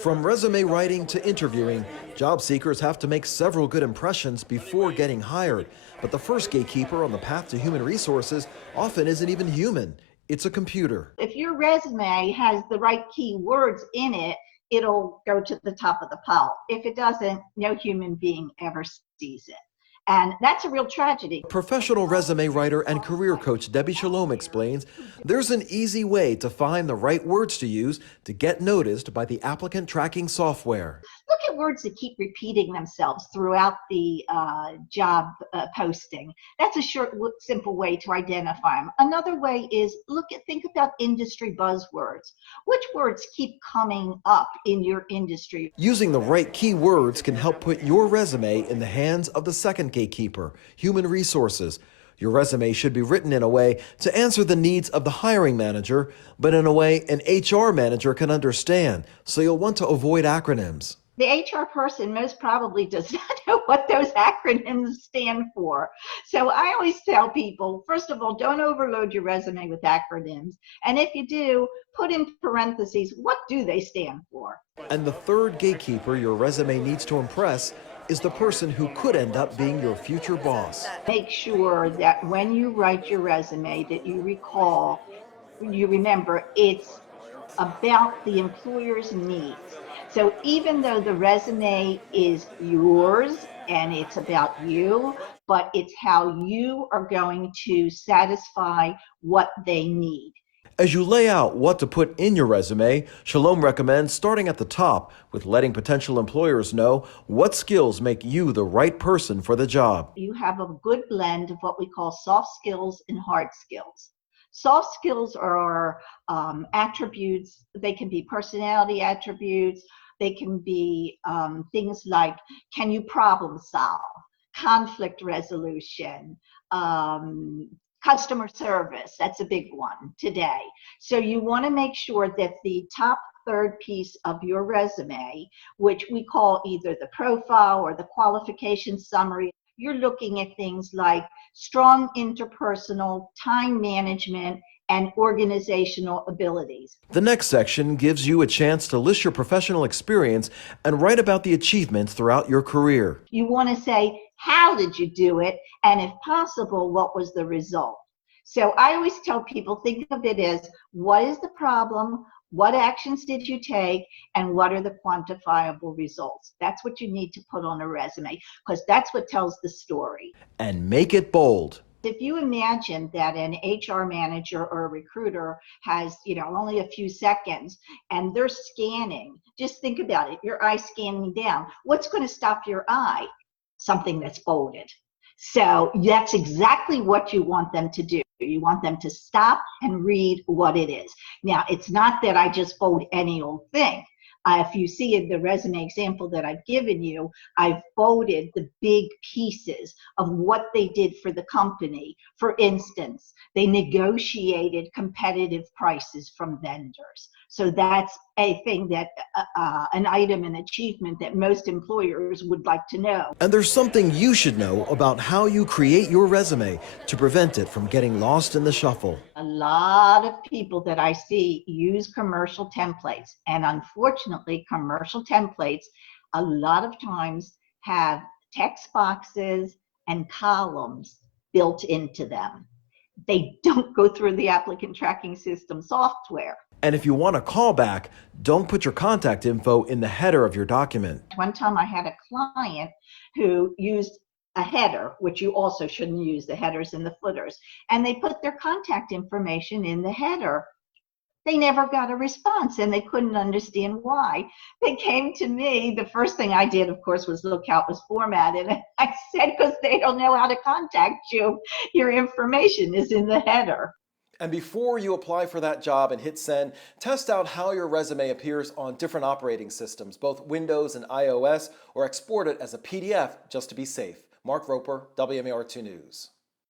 From resume writing to interviewing, job seekers have to make several good impressions before getting hired. But the first gatekeeper on the path to human resources often isn't even human. It's a computer. If your resume has the right keywords in it, it'll go to the top of the pile. If it doesn't, no human being ever sees it. And that's a real tragedy. Professional resume writer and career coach Debbie Shalom explains there's an easy way to find the right words to use to get noticed by the applicant tracking software. Look at words that keep repeating themselves throughout the job posting. That's a short, simple way to identify them. Another way is think about industry buzzwords. Which words keep coming up in your industry? Using the right keywords can help put your resume in the hands of the second gatekeeper, human resources. Your resume should be written in a way to answer the needs of the hiring manager, but in a way an HR manager can understand, so you'll want to avoid acronyms. The HR person most probably does not know what those acronyms stand for. So I always tell people, first of all, don't overload your resume with acronyms. And if you do, put in parentheses, what do they stand for? And the third gatekeeper your resume needs to impress is the person who could end up being your future boss. Make sure that when you write your resume that you remember it's about the employer's needs. So even though the resume is yours and it's about you, but it's how you are going to satisfy what they need. As you lay out what to put in your resume, Shalom recommends starting at the top with letting potential employers know what skills make you the right person for the job. You have a good blend of what we call soft skills and hard skills. Soft skills are attributes. They can be personality attributes. They can be things like, can you problem solve, conflict resolution, customer service. That's a big one today. So you want to make sure that the top third piece of your resume, which we call either the profile or the qualification summary, you're looking at things like strong interpersonal, time management, and organizational abilities. The next section gives you a chance to list your professional experience and write about the achievements throughout your career. You want to say, how did you do it? And if possible, what was the result? So I always tell people, think of it as, what is the problem? What actions did you take? And what are the quantifiable results? That's what you need to put on a resume, because that's what tells the story. And make it bold. If you imagine that an HR manager or a recruiter has, only a few seconds and they're scanning, just think about it, your eye scanning down. What's going to stop your eye? Something that's folded. So that's exactly what you want them to do. You want them to stop and read what it is. Now, it's not that I just fold any old thing. If you see in the resume example that I've given you, I've folded the big pieces of what they did for the company. For instance, they negotiated competitive prices from vendors. So that's a thing that, an item, an achievement that most employers would like to know. And there's something you should know about how you create your resume to prevent it from getting lost in the shuffle. A lot of people that I see use commercial templates, and unfortunately, commercial templates a lot of times have text boxes and columns built into them. They don't go through the applicant tracking system software. And if you want a callback, don't put your contact info in the header of your document. One time I had a client who used a header, which you also shouldn't use, the headers and the footers, and they put their contact information in the header. They never got a response and they couldn't understand why. They came to me. The first thing I did, of course, was look how it was formatted. And I said, because they don't know how to contact you, your information is in the header. And before you apply for that job and hit send, test out how your resume appears on different operating systems, both Windows and iOS, or export it as a PDF just to be safe. Mark Roper, WMAR2 News.